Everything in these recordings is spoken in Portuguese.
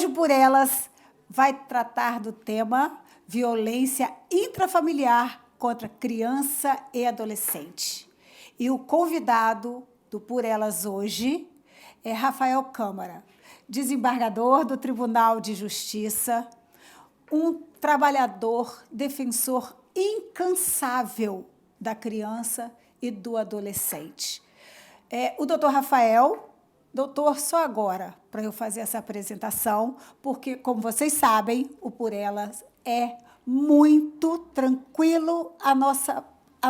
Hoje, Por Elas, vai tratar do tema violência intrafamiliar contra criança e adolescente. E o convidado do Por Elas hoje é Rafael Câmara, desembargador do Tribunal de Justiça, um trabalhador, defensor incansável da criança e do adolescente. O doutor Rafael, doutor, só agora, para eu fazer essa apresentação, porque, como vocês sabem, o Por Elas é muito tranquilo. A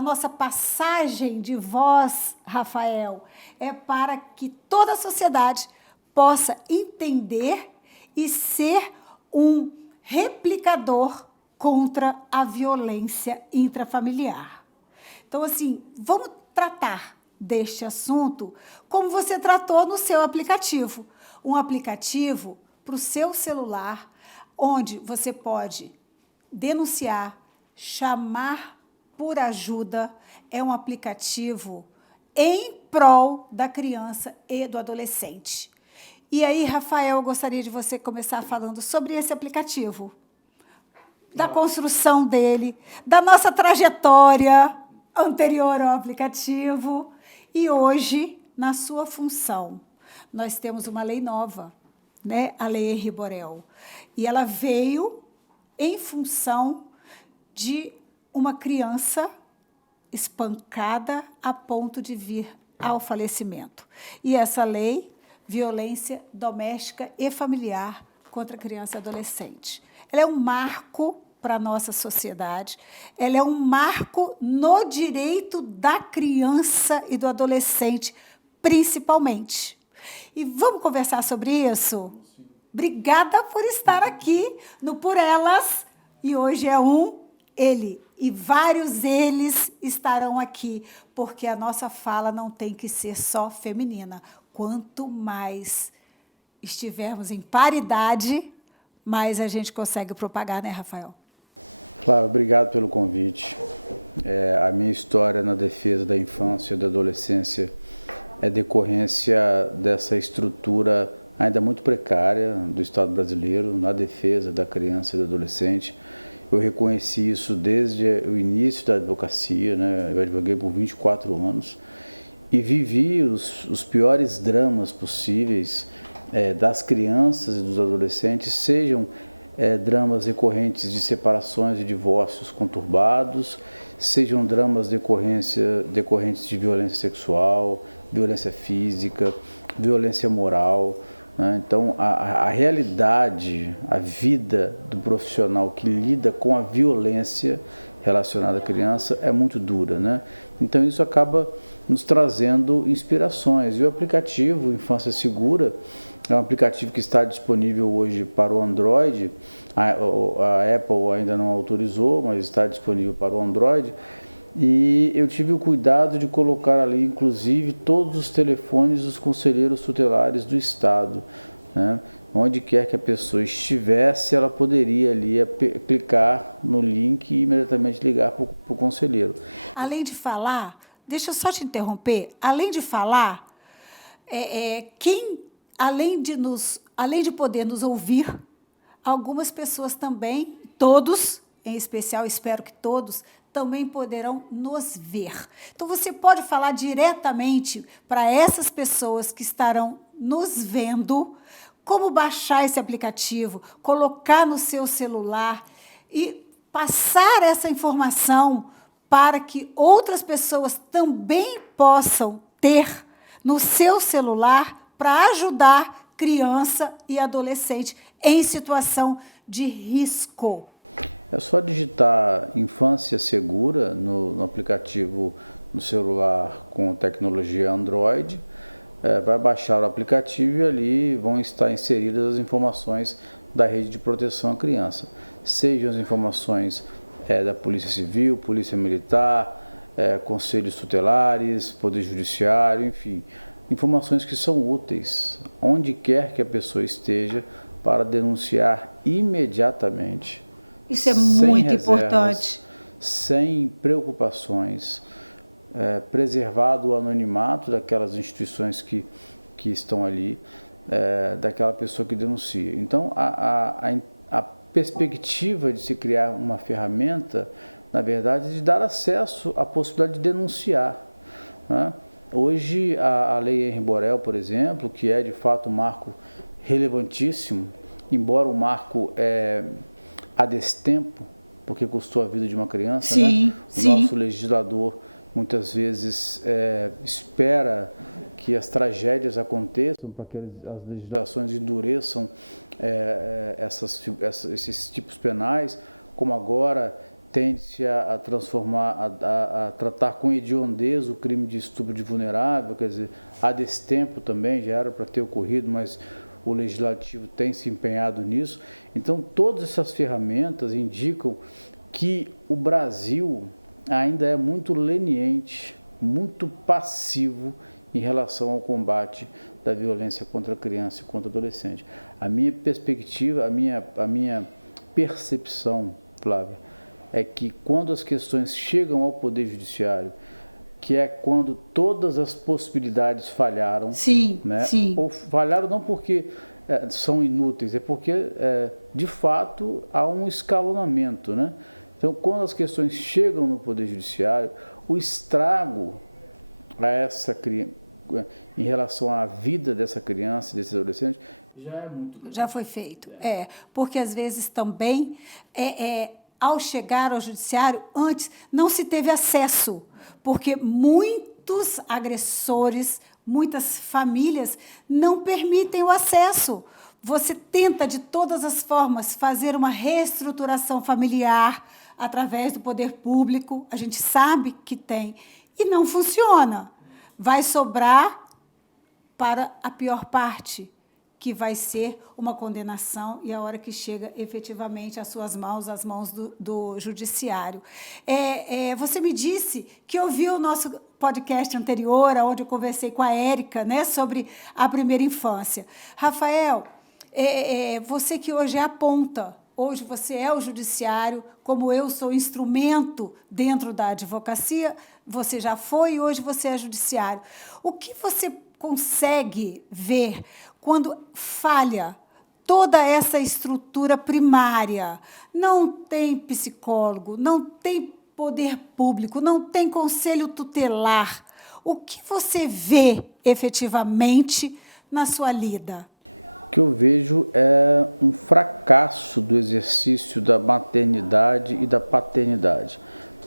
nossa passagem de voz, Rafael, é para que toda a sociedade possa entender e ser um replicador contra a violência intrafamiliar. Então, assim, vamos tratar deste assunto como você tratou no seu aplicativo. Um aplicativo para o seu celular, onde você pode denunciar, chamar por ajuda. É um aplicativo em prol da criança e do adolescente. E aí, Rafael, eu gostaria de você começar falando sobre esse aplicativo, da construção dele, da nossa trajetória anterior ao aplicativo. E hoje, na sua função, nós temos uma lei nova, né? A Lei Henri Borel. E ela veio em função de uma criança espancada a ponto de vir ao falecimento. E essa lei, violência doméstica e familiar contra criança e adolescente. Ela é um marco para a nossa sociedade, ela é um marco no direito da criança e do adolescente, principalmente. E vamos conversar sobre isso? Obrigada por estar aqui no Por Elas. E hoje é ele. E vários eles estarão aqui, porque a nossa fala não tem que ser só feminina. Quanto mais estivermos em paridade, mais a gente consegue propagar, né, Rafael? Flávia, obrigado pelo convite. A minha história na defesa da infância e da adolescência é decorrência dessa estrutura ainda muito precária do Estado brasileiro na defesa da criança e do adolescente. Eu reconheci isso desde o início da advocacia, né? Eu advoguei por 24 anos e vivi os piores dramas possíveis das crianças e dos adolescentes, sejam dramas decorrentes de separações e divórcios conturbados, sejam dramas decorrentes de violência sexual, violência física, violência moral, né? Então, a realidade, a vida do profissional que lida com a violência relacionada à criança é muito dura, né? Então, isso acaba nos trazendo inspirações. E o aplicativo Infância Segura é um aplicativo que está disponível hoje para o Android. A Apple ainda não autorizou, mas está disponível para o Android. E eu tive o cuidado de colocar ali, inclusive, todos os telefones dos conselheiros tutelares do Estado, né? Onde quer que a pessoa estivesse, ela poderia ali clicar no link e imediatamente ligar para o conselheiro. Além de falar, deixa eu só te interromper, além de falar, além de poder nos ouvir, algumas pessoas também, todos, em especial, espero que todos, também poderão nos ver. Então, você pode falar diretamente para essas pessoas que estarão nos vendo como baixar esse aplicativo, colocar no seu celular e passar essa informação para que outras pessoas também possam ter no seu celular para ajudar criança e adolescente em situação de risco. É só digitar Infância Segura no aplicativo no celular com tecnologia Android, vai baixar o aplicativo e ali vão estar inseridas as informações da rede de proteção à criança. Sejam as informações da Polícia Civil, Polícia Militar, conselhos tutelares, Poder Judiciário, enfim, informações que são úteis onde quer que a pessoa esteja para denunciar imediatamente. Isso é muito importante. Sem preocupações, preservado o anonimato daquelas instituições que estão ali, daquela pessoa que denuncia. Então, a perspectiva de se criar uma ferramenta, na verdade, é de dar acesso à possibilidade de denunciar, né? Hoje, a Lei Henri Borel, por exemplo, que é de fato um marco relevantíssimo, embora o marco a destempo, porque custou a vida de uma criança, sim, né? O sim. nosso legislador muitas vezes espera que as tragédias aconteçam para que as legislações endureçam esses tipos penais, como agora tende-se a transformar, a tratar com hediondez o crime de estupro de vulnerável, quer dizer, há destempo também, já era para ter ocorrido, mas o legislativo tem se empenhado nisso. Então, todas essas ferramentas indicam que o Brasil ainda é muito leniente, muito passivo em relação ao combate da violência contra a criança e contra o adolescente. A minha perspectiva, a minha percepção, Flávia, é que quando as questões chegam ao Poder Judiciário, que é quando todas as possibilidades falharam, sim, né? Sim. Ou falharam não porque são inúteis, é porque, de fato, há um escalonamento, né? Então, quando as questões chegam no Poder Judiciário, o estrago a essa criança, em relação à vida dessa criança, desse adolescente, já é muito grande. Já foi feito. Porque às vezes também, ao chegar ao judiciário, antes não se teve acesso, porque muitos agressores, muitas famílias não permitem o acesso. Você tenta, de todas as formas, fazer uma reestruturação familiar através do poder público, a gente sabe que tem, e não funciona. Vai sobrar para a pior parte, que vai ser uma condenação e a hora que chega efetivamente às suas mãos, às mãos do judiciário. Você me disse que ouviu o nosso podcast anterior, onde eu conversei com a Érica, né, sobre a primeira infância. Rafael, você que hoje é a ponta, hoje você é o judiciário, como eu sou instrumento dentro da advocacia, você já foi e hoje você é judiciário. O que você consegue ver quando falha toda essa estrutura primária? Não tem psicólogo, não tem poder público, não tem conselho tutelar. O que você vê efetivamente na sua lida? O que eu vejo é um fracasso do exercício da maternidade e da paternidade.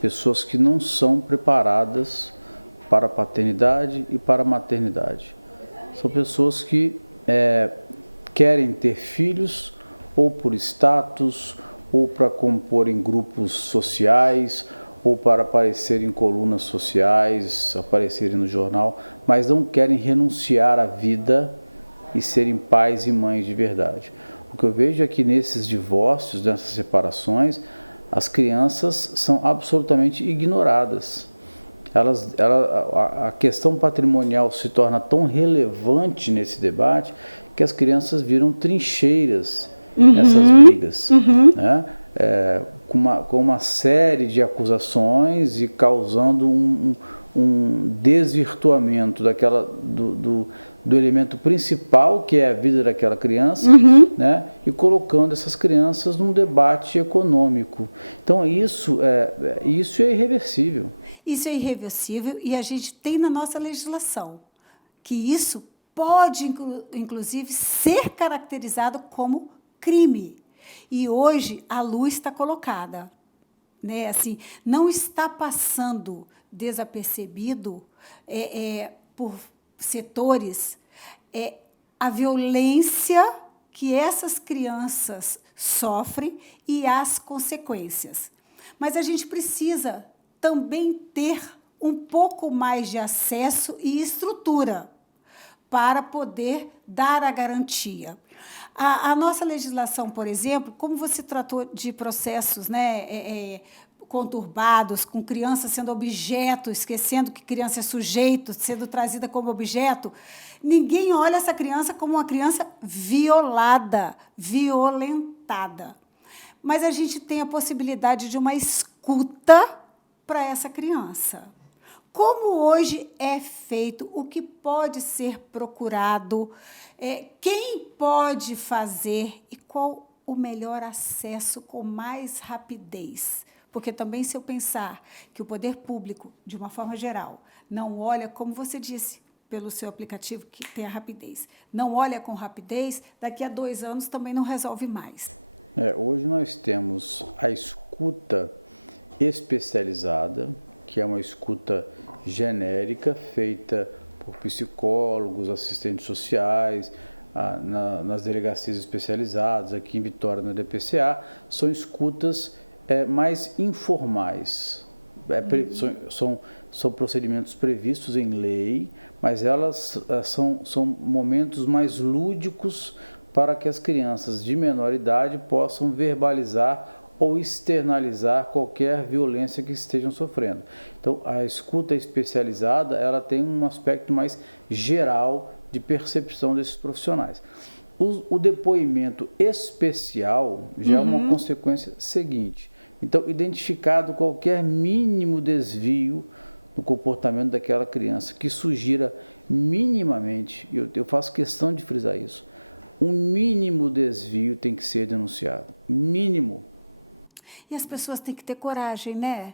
Pessoas que não são preparadas para a paternidade e para a maternidade. São pessoas que querem ter filhos ou por status, ou para compor em grupos sociais, ou para aparecer em colunas sociais, aparecerem no jornal, mas não querem renunciar à vida e serem pais e mães de verdade. O que eu vejo é que nesses divórcios, nessas separações, as crianças são absolutamente ignoradas. A questão patrimonial se torna tão relevante nesse debate que as crianças viram trincheiras nessas brigas, né? Com uma série de acusações e causando um desvirtuamento do elemento principal, que é a vida daquela criança, né? E colocando essas crianças num debate econômico. Então, isso é irreversível. Isso é irreversível e a gente tem na nossa legislação que isso pode, inclusive, ser caracterizado como crime. E hoje a luz está colocada, né? Assim, não está passando desapercebido por setores a violência que essas crianças sofrem e as consequências. Mas a gente precisa também ter um pouco mais de acesso e estrutura para poder dar a garantia. A nossa legislação, por exemplo, como você tratou de processos, né, conturbados, com criança sendo objeto, esquecendo que criança é sujeito, sendo trazida como objeto, ninguém olha essa criança como uma criança violada, violentada. Mas a gente tem a possibilidade de uma escuta para essa criança. Como hoje é feito, o que pode ser procurado, quem pode fazer e qual o melhor acesso com mais rapidez? Porque também, se eu pensar que o poder público, de uma forma geral, não olha, como você disse, pelo seu aplicativo, que tem a rapidez, não olha com rapidez, daqui a 2 anos também não resolve mais. Hoje nós temos a escuta especializada, que é uma escuta genérica, feita por psicólogos, assistentes sociais, nas delegacias especializadas, aqui em Vitória, na DPCA, são escutas mais informais. São procedimentos previstos em lei, mas elas são momentos mais lúdicos para que as crianças de menor idade possam verbalizar ou externalizar qualquer violência que estejam sofrendo. Então, a escuta especializada, ela tem um aspecto mais geral de percepção desses profissionais. O depoimento especial já é uma consequência seguinte. Então, identificado qualquer mínimo desvio no comportamento daquela criança que sugira minimamente, eu faço questão de frisar isso, um mínimo desvio tem que ser denunciado. Mínimo. E as pessoas têm que ter coragem, né?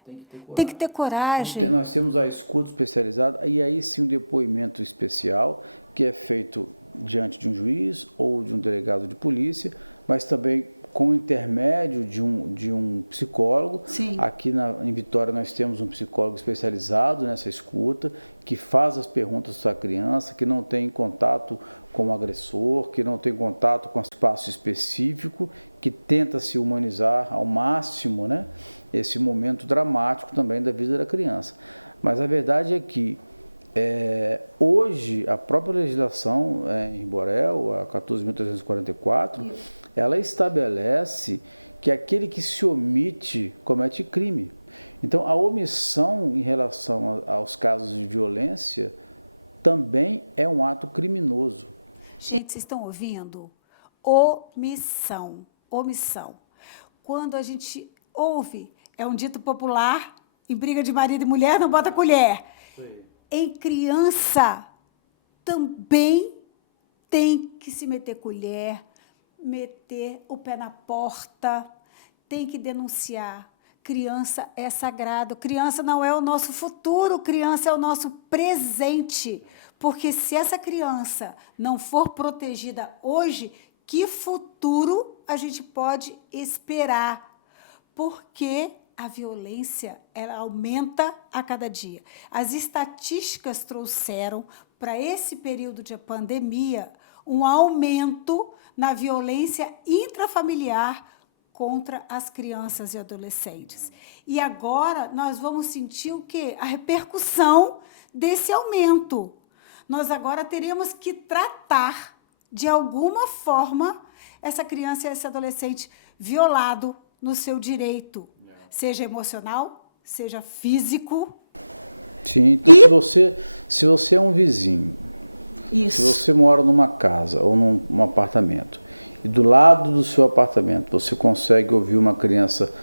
Tem que ter coragem. Nós temos a escuta especializada e aí sim um depoimento especial que é feito diante de um juiz ou de um delegado de polícia, mas também com o intermédio de um psicólogo. Sim. Aqui em Vitória nós temos um psicólogo especializado nessa escuta, que faz as perguntas para a criança, que não tem contato com o agressor, que não tem contato com o espaço específico, que tenta se humanizar ao máximo, né, esse momento dramático também da vida da criança. Mas a verdade é que hoje a própria legislação em Borel, a 14.344, ela estabelece que aquele que se omite comete crime. Então, a omissão em relação aos casos de violência também é um ato criminoso. Gente, vocês estão ouvindo? Omissão. Omissão. Quando a gente ouve, é um dito popular, em briga de marido e mulher, não bota colher. Em criança, também tem que se meter colher, meter o pé na porta, tem que denunciar. Criança é sagrado, criança não é o nosso futuro, criança é o nosso presente. Porque se essa criança não for protegida hoje, que futuro a gente pode esperar? Porque a violência, ela aumenta a cada dia. As estatísticas trouxeram para esse período de pandemia um aumento na violência intrafamiliar contra as crianças e adolescentes. E agora nós vamos sentir o quê? A repercussão desse aumento. Nós agora teremos que tratar, de alguma forma, essa criança e esse adolescente violado no seu direito, seja emocional, seja físico. Sim, então se você é um vizinho, Isso. Se você mora numa casa ou num apartamento, e do lado do seu apartamento você consegue ouvir uma criança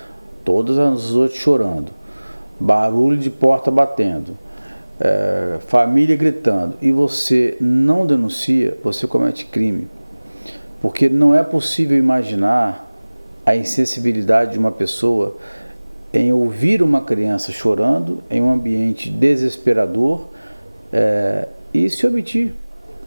todas as noites chorando, barulho de porta batendo, família gritando, e você não denuncia, você comete crime. Porque não é possível imaginar a insensibilidade de uma pessoa em ouvir uma criança chorando em um ambiente desesperador e se omitir.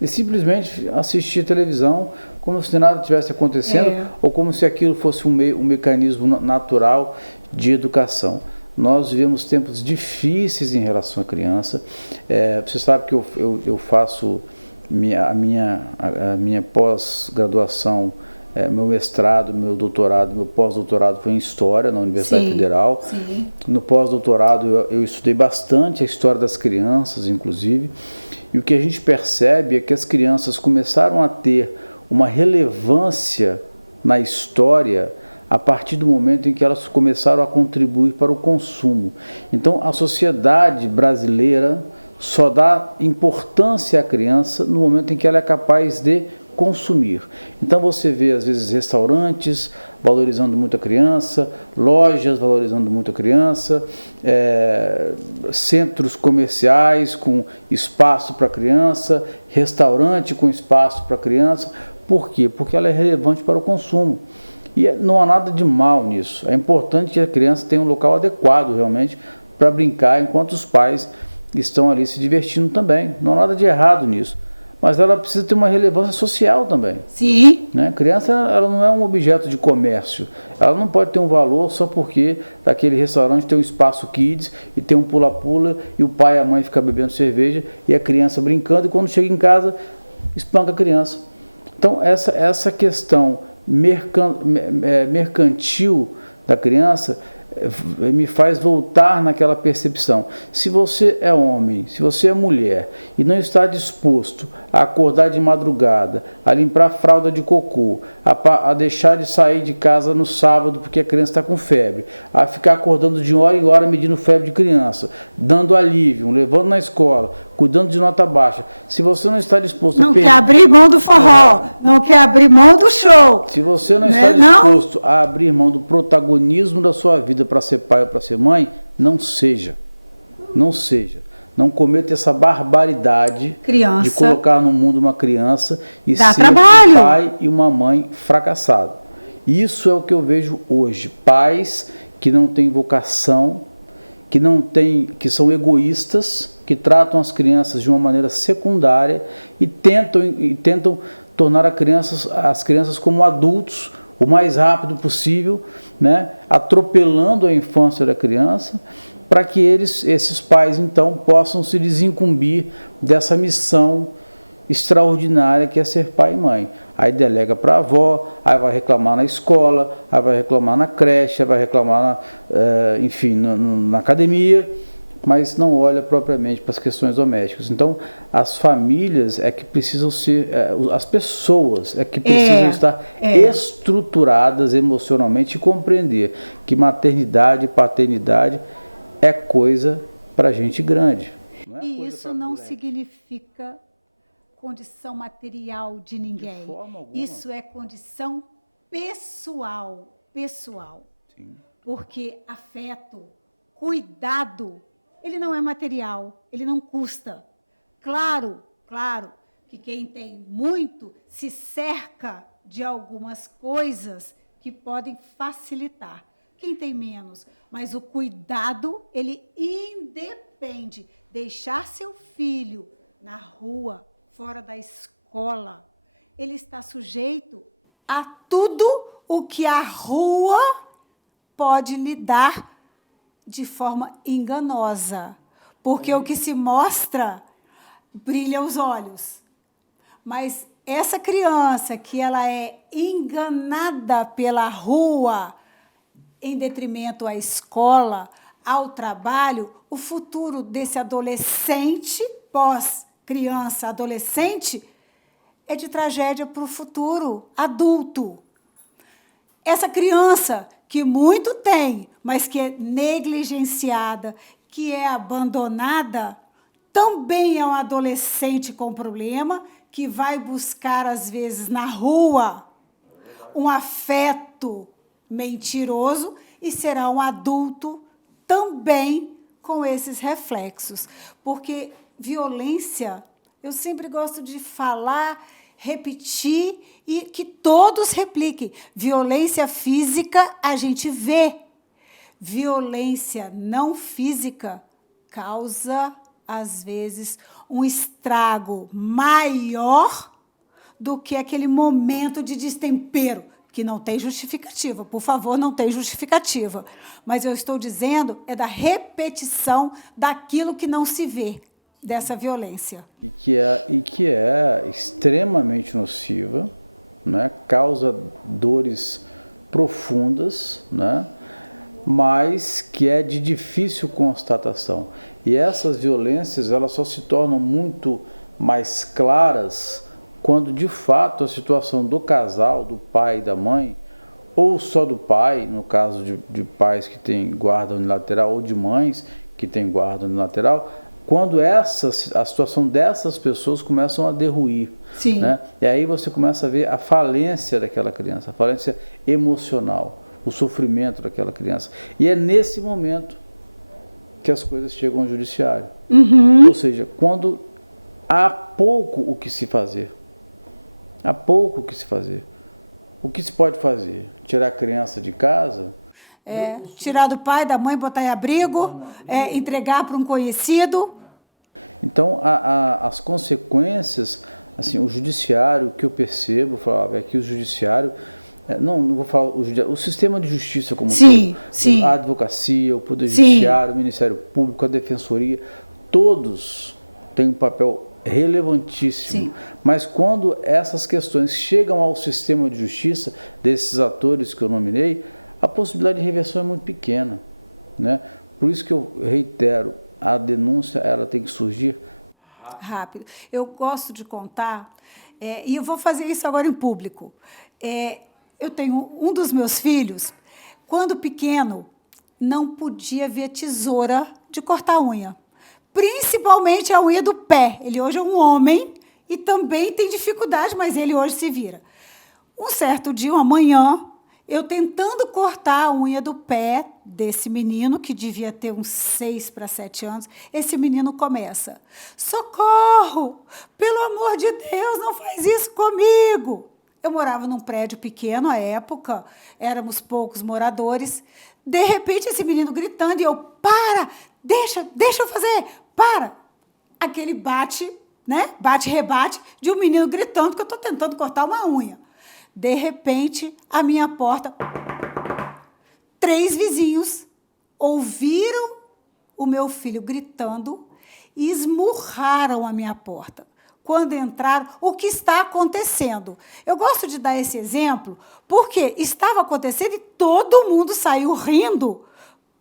E simplesmente assistir a televisão como se nada tivesse acontecendo ou como se aquilo fosse um mecanismo natural de educação. Nós vivemos tempos difíceis em relação à criança. Você sabe que eu faço a minha pós-graduação, meu mestrado, meu doutorado, meu pós-doutorado foi em História na Universidade Federal. Sim. No pós-doutorado eu estudei bastante a história das crianças, inclusive, e o que a gente percebe é que as crianças começaram a ter uma relevância na história a partir do momento em que elas começaram a contribuir para o consumo. Então, a sociedade brasileira só dá importância à criança no momento em que ela é capaz de consumir. Então você vê às vezes restaurantes valorizando muito a criança, lojas valorizando muito a criança, centros comerciais com espaço para a criança, restaurante com espaço para a criança. Por quê? Porque ela é relevante para o consumo. E não há nada de mal nisso. É importante que a criança tenha um local adequado realmente para brincar enquanto os pais estão ali se divertindo também. Não há nada de errado nisso. Mas ela precisa ter uma relevância social também. Sim. Né? A criança, ela não é um objeto de comércio. Ela não pode ter um valor só porque daquele restaurante tem um espaço kids e tem um pula-pula e o pai e a mãe ficam bebendo cerveja e a criança brincando e quando chega em casa espanca a criança. Então essa questão mercantil da criança me faz voltar naquela percepção. Se você é homem, se você é mulher e não está disposto a acordar de madrugada, a limpar a fralda de cocô, a deixar de sair de casa no sábado porque a criança está com febre, a ficar acordando de hora em hora medindo febre de criança, dando alívio, levando na escola, cuidando de nota baixa, se você não está disposto não quer abrir mão do forró, não quer abrir mão do show, se você não está disposto a abrir mão do protagonismo da sua vida para ser pai ou para ser mãe, não seja. Não cometa essa barbaridade de colocar no mundo uma criança e ser um pai e uma mãe fracassado. Isso é o que eu vejo hoje. Pais que não têm vocação, que são egoístas, que tratam as crianças de uma maneira secundária e tentam tornar as crianças como adultos o mais rápido possível, né? Atropelando a infância da criança, para que esses pais então possam se desincumbir dessa missão extraordinária que é ser pai e mãe. Aí delega para a avó, aí vai reclamar na escola, aí vai reclamar na creche, aí vai reclamar na academia, mas não olha propriamente para as questões domésticas. Então, as famílias é que precisam ser, as pessoas é que precisam estar estruturadas emocionalmente e compreender que maternidade e paternidade é coisa para gente grande. E isso não significa condição material de ninguém. De forma alguma. Isso é condição pessoal. Sim. Porque afeto, cuidado, ele não é material, ele não custa. Claro que quem tem muito se cerca de algumas coisas que podem facilitar. Quem tem menos, mas o cuidado, ele independe. Deixar seu filho na rua, fora da escola, ele está sujeito a tudo o que a rua pode lhe dar de forma enganosa, porque o que se mostra brilha os olhos. Mas essa criança que ela é enganada pela rua, em detrimento à escola, ao trabalho, o futuro desse adolescente, pós-criança, adolescente, é de tragédia para o futuro adulto. Essa criança que muito tem, mas que é negligenciada, que é abandonada, também é um adolescente com problema, que vai buscar, às vezes, na rua, um afeto mentiroso e será um adulto também com esses reflexos. Porque violência, eu sempre gosto de falar, repetir e que todos repliquem. Violência física a gente vê. Violência não física causa, às vezes, um estrago maior do que aquele momento de destempero, que não tem justificativa. Por favor, não tem justificativa. Mas eu estou dizendo é da repetição daquilo que não se vê, dessa violência. E que é extremamente nociva, né? Causa dores profundas, né? Mas que é de difícil constatação. E essas violências elas só se tornam muito mais claras quando, de fato, a situação do casal, do pai e da mãe, ou só do pai, no caso de pais que têm guarda unilateral, ou de mães que têm guarda unilateral, quando a situação dessas pessoas começam a derruir. Sim. Né? E aí você começa a ver a falência daquela criança, a falência emocional, o sofrimento daquela criança. E é nesse momento que as coisas chegam ao judiciário. Ou seja, quando há pouco o que se fazer. Há pouco o que se fazer. O que se pode fazer? Tirar a criança de casa? Tirar do pai, da mãe, botar em abrigo, entregar para um conhecido. Então, as consequências, assim, o judiciário, o que eu percebo, Flávia, é que o judiciário, não vou falar o sistema de justiça como sim, todo, sim. a advocacia, o Poder Judiciário, o Ministério Público, a Defensoria, todos têm um papel relevantíssimo. Sim. Mas quando essas questões chegam ao sistema de justiça, desses atores que eu nominei, a possibilidade de reversão é muito pequena, né? Por isso que eu reitero, a denúncia ela tem que surgir rápido. Eu gosto de contar, e eu vou fazer isso agora em público. Eu tenho um dos meus filhos, quando pequeno, não podia ver tesoura de cortar unha, principalmente a unha do pé. Ele hoje é um homem e também tem dificuldade, mas ele hoje se vira. Um certo dia, uma manhã, eu tentando cortar a unha do pé desse menino, que devia ter uns 6 para 7 anos, esse menino começa: socorro, pelo amor de Deus, não faz isso comigo. Eu morava num prédio pequeno à época, éramos poucos moradores. De repente, esse menino gritando e eu: para, deixa eu fazer, para. Aquele bate, né? Bate-rebate de um menino gritando que eu estou tentando cortar uma unha. De repente, a minha porta, 3 vizinhos ouviram o meu filho gritando e esmurraram a minha porta. Quando entraram, o que está acontecendo? Eu gosto de dar esse exemplo porque estava acontecendo e todo mundo saiu rindo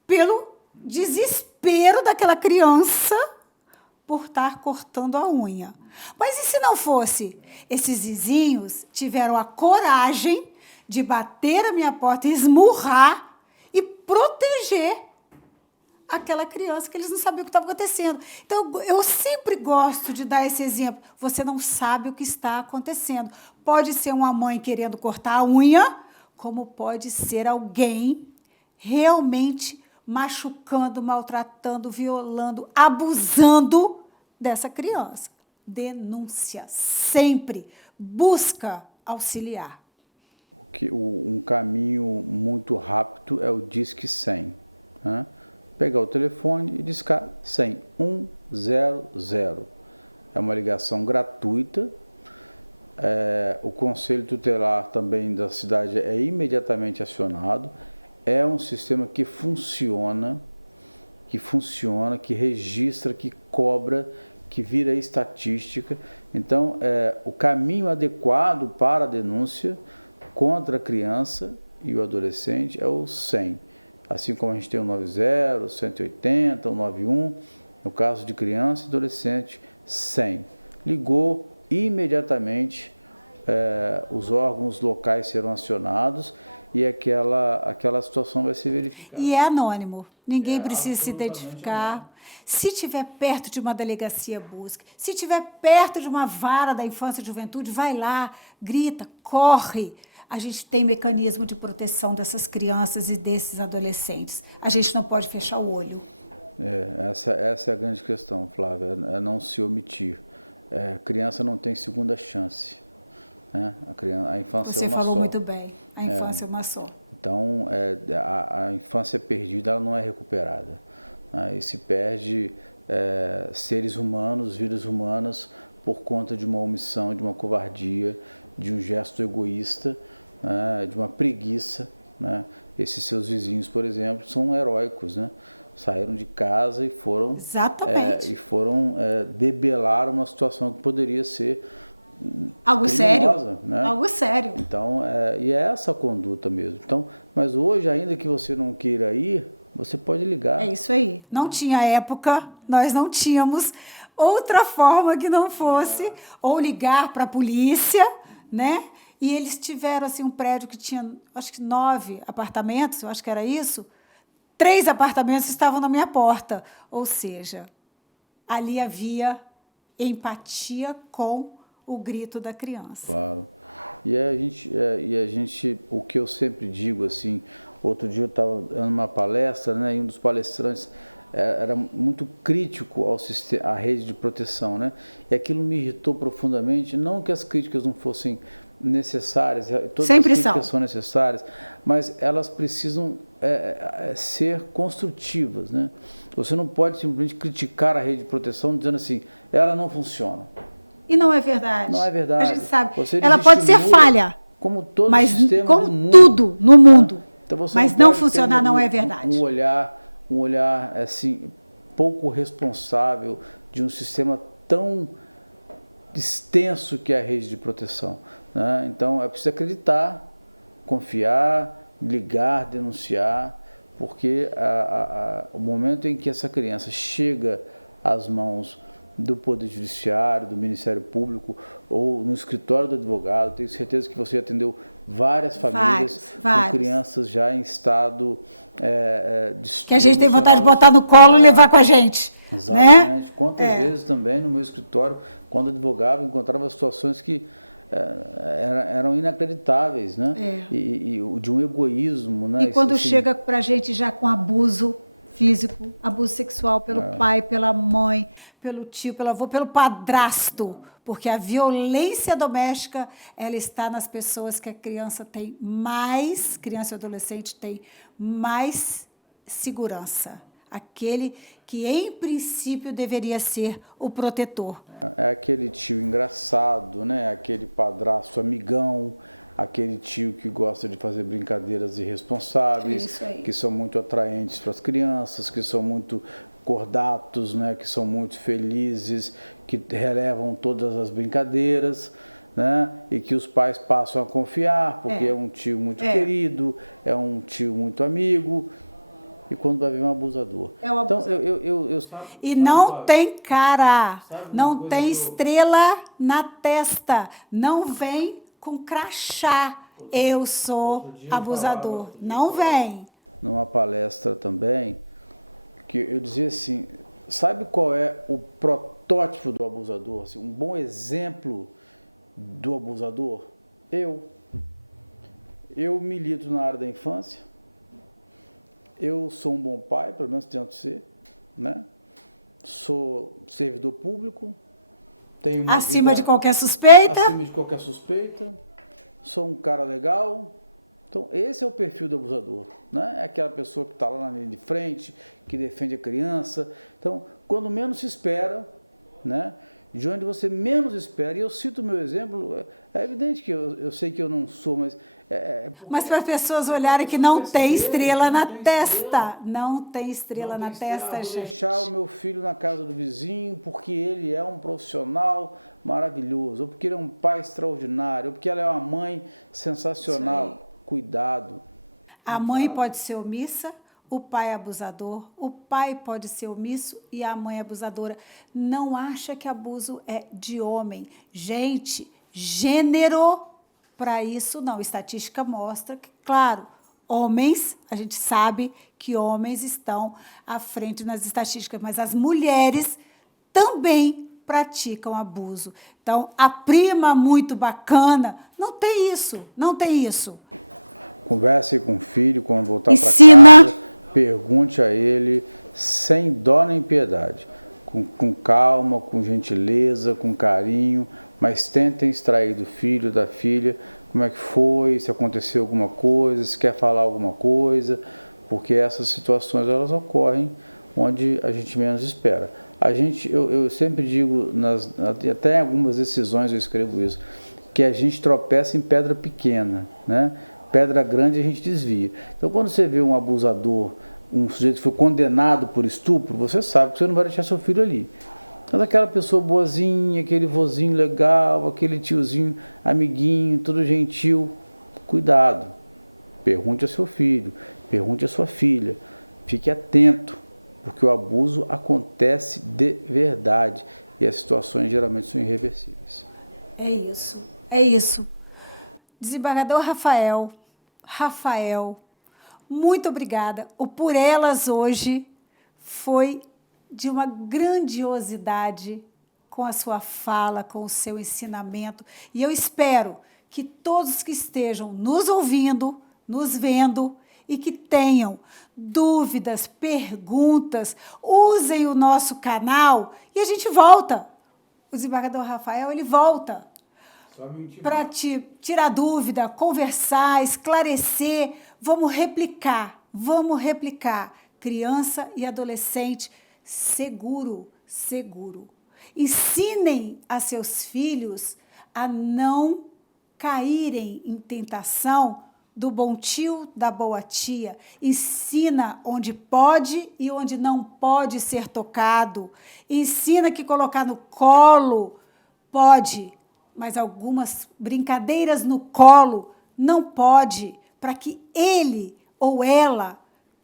pelo desespero daquela criança por estar cortando a unha. Mas e se não fosse? Esses vizinhos tiveram a coragem de bater a minha porta, esmurrar e proteger aquela criança que eles não sabiam o que estava acontecendo. Então, eu sempre gosto de dar esse exemplo. Você não sabe o que está acontecendo. Pode ser uma mãe querendo cortar a unha, como pode ser alguém realmente machucando, maltratando, violando, abusando dessa criança. Denúncia, sempre busca auxiliar. Um caminho muito rápido é o Disque 100. Né? Pegar o telefone e discar 100, 100. É uma ligação gratuita. O Conselho Tutelar também da cidade é imediatamente acionado. É um sistema que funciona, que registra, que cobra, que vira estatística. Então, o caminho adequado para a denúncia contra a criança e o adolescente é o 100. Assim como a gente tem o 90, o 180, o 91, no caso de criança e adolescente, 100. Ligou, imediatamente os órgãos locais serão acionados e aquela situação vai ser verificada. E é anônimo, ninguém precisa se identificar. Se estiver perto de uma delegacia, busque. Se estiver perto de uma vara da infância e juventude, vai lá, grita, corre. A gente tem mecanismo de proteção dessas crianças e desses adolescentes. A gente não pode fechar o olho. Essa é a grande questão, Flávia, é não se omitir. A criança não tem segunda chance. Né? A infância Você é uma falou só. muito bem, a infância é uma só. Então, a infância perdida ela não é recuperada. E se perde seres humanos, vidas humanas, por conta de uma omissão, de uma covardia, de um gesto egoísta, de uma preguiça. Né? Esses seus vizinhos, por exemplo, são heróicos, né? Saíram de casa e foram... Exatamente. Debelar uma situação que poderia ser algo criminosa, sério, né? Algo sério. Então, e é essa conduta mesmo. Então, mas hoje, ainda que você não queira ir, você pode ligar. É isso aí. Não tinha época, nós não tínhamos outra forma que não fosse ou ligar para a polícia, né? E eles tiveram assim um prédio que tinha, acho que 9 apartamentos, eu acho que era isso. 3 apartamentos estavam na minha porta, ou seja, ali havia empatia com o grito da criança. Claro. E a gente, o que eu sempre digo assim, outro dia eu estava dando uma palestra, né, e um dos palestrantes era muito crítico ao sistema, à rede de proteção, né, e aquilo me irritou profundamente, não que as críticas não fossem necessárias, todas Sempre as críticas são necessárias, mas elas precisam ser construtivas, né? Você não pode simplesmente criticar a rede de proteção dizendo assim, ela não funciona. E não é verdade. Não é verdade. A gente sabe. Você Ela pode ser falha, como todo mas sistema como do mundo, tudo no mundo. Então você mas não funcionar não é verdade. Um olhar assim pouco responsável de um sistema tão extenso que é a rede de proteção, né? Então é preciso acreditar, confiar, ligar, denunciar, porque o momento em que essa criança chega às mãos do Poder Judiciário, do Ministério Público ou no escritório do advogado, tenho certeza que você atendeu várias famílias com crianças já em estado de que a gente tem vontade de botar no colo e levar com a gente. Exatamente. Né? Quantas vezes também no meu escritório, quando advogava, encontrava situações que eram inacreditáveis, né? E de um egoísmo, né? E quando chega para a gente já com abuso físico, abuso sexual pelo pai, pela mãe, pelo tio, pelo avô, pelo padrasto, porque a violência doméstica, ela está nas pessoas que a criança e adolescente tem mais segurança. Aquele que, em princípio, deveria ser o protetor. É aquele tio engraçado, né? Aquele padrasto amigão, aquele tio que gosta de fazer brincadeiras irresponsáveis, que são muito atraentes para as crianças, que são muito cordatos, né? Que são muito felizes, que relevam todas as brincadeiras, né? E que os pais passam a confiar, porque é um tio muito querido, é um tio muito amigo. E quando vai vir um abusador. É um abusador. Então, e não tem cara, não tem estrela na testa, não vem com crachá. Eu sou abusador. Não vem. Numa palestra também, que eu dizia assim, sabe qual é o protótipo do abusador? Assim, um bom exemplo do abusador? Eu milito na área da infância. Eu sou um bom pai, pelo menos tento ser, né? Sou servidor público, tenho uma acima de qualquer suspeita. Acima de qualquer suspeita. Sou um cara legal. Então, esse é o perfil do abusador, né? É aquela pessoa que está lá na linha de frente, que defende a criança. Então, quando menos se espera, né? De onde você menos espera, e eu cito o meu exemplo, é evidente que eu sei que eu não sou, mas... Mas para as pessoas olharem que não tem estrela na testa, não tem estrela na testa, gente. Deixar o meu filho na casa do vizinho porque ele é um profissional maravilhoso, ou porque ele é um pai extraordinário, ou porque ela é uma mãe sensacional. Cuidado. A mãe pode ser omissa, o pai é abusador, o pai pode ser omisso e a mãe é abusadora. Não acha que abuso é de homem. Gente, gênero para isso não. Estatística mostra que, claro, homens, a gente sabe que homens estão à frente nas estatísticas, mas as mulheres também praticam abuso. Então, a prima muito bacana, não tem isso, não tem isso. Converse com o filho quando voltar para casa, pergunte a ele sem dó nem piedade, com calma, com gentileza, com carinho, mas tentem extrair do filho, da filha, como é que foi, se aconteceu alguma coisa, se quer falar alguma coisa, porque essas situações elas ocorrem onde a gente menos espera. Eu sempre digo, até em algumas decisões eu escrevo isso, que a gente tropeça em pedra pequena, né? Pedra grande a gente desvia. Então, quando você vê um abusador, um sujeito que foi condenado por estupro, você sabe que você não vai deixar seu filho ali. Mas aquela pessoa boazinha, aquele vozinho legal, aquele tiozinho amiguinho, todo gentil, cuidado. Pergunte a seu filho, pergunte a sua filha. Fique atento, porque o abuso acontece de verdade e as situações geralmente são irreversíveis. É isso, é isso. Desembargador Rafael, muito obrigada. O Por Elas hoje foi de uma grandiosidade com a sua fala, com o seu ensinamento. E eu espero que todos que estejam nos ouvindo, nos vendo e que tenham dúvidas, perguntas, usem o nosso canal e a gente volta. O desembargador Rafael, ele volta para te tirar dúvida, conversar, esclarecer. Vamos replicar. Criança e adolescente seguro. Ensinem a seus filhos a não caírem em tentação do bom tio, da boa tia. Ensina onde pode e onde não pode ser tocado. Ensina que colocar no colo pode, mas algumas brincadeiras no colo não pode, para que ele ou ela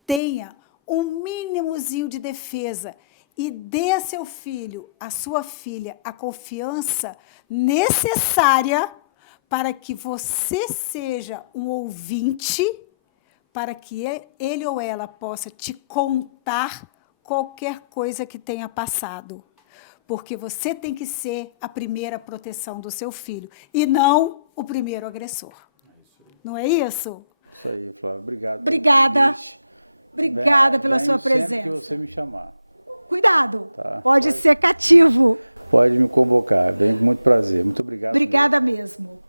tenha um mínimozinho de defesa e dê a seu filho, a sua filha, a confiança necessária para que você seja um ouvinte, para que ele ou ela possa te contar qualquer coisa que tenha passado. Porque você tem que ser a primeira proteção do seu filho e não o primeiro agressor. Não é isso? Isso aí, Flávia. Obrigado. Obrigada pela sua presença. Sempre que você me chamar. Cuidado, Tá? pode ser cativo. Pode me convocar, vem com muito prazer. Muito obrigado. Obrigada mesmo.